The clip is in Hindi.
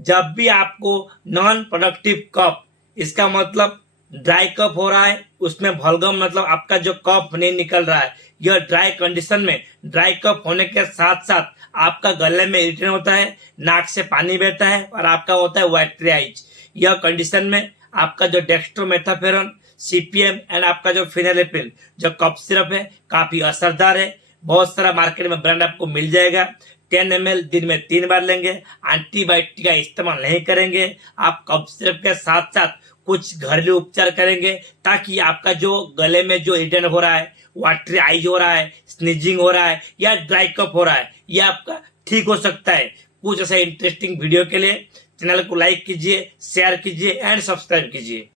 जब भी आपको नॉन प्रोडक्टिव कफ, इसका मतलब ड्राई कफ हो रहा है, उसमें बलगम मतलब आपका जो कफ नहीं निकल रहा है, यह ड्राई कंडीशन में ड्राई कफ होने के साथ साथ आपका गले में इरिटेशन होता है, नाक से पानी बहता है और आपका होता है वाटरी आइज। यह कंडीशन में आपका जो डेक्स्ट्रोमेथाफेरन, सीपीएम एंड आपका जो फिनेलेपिल जो कफ सिरप है काफी असरदार है। बहुत सारा मार्केट में ब्रांड आपको मिल जाएगा। 10 ml दिन में 3 बार लेंगे, एंटीबायोटिक का इस्तेमाल नहीं करेंगे। आप कफ सिरप के साथ साथ कुछ घरेलू उपचार करेंगे ताकि आपका जो गले में जो इरिटेशन हो रहा है, वाटरी आइज हो रहा है, स्नीजिंग हो रहा है या ड्राई कफ हो रहा है, यह आपका ठीक हो सकता है। कुछ ऐसा इंटरेस्टिंग वीडियो के लिए चैनल को लाइक कीजिए, शेयर कीजिए एंड सब्सक्राइब कीजिए।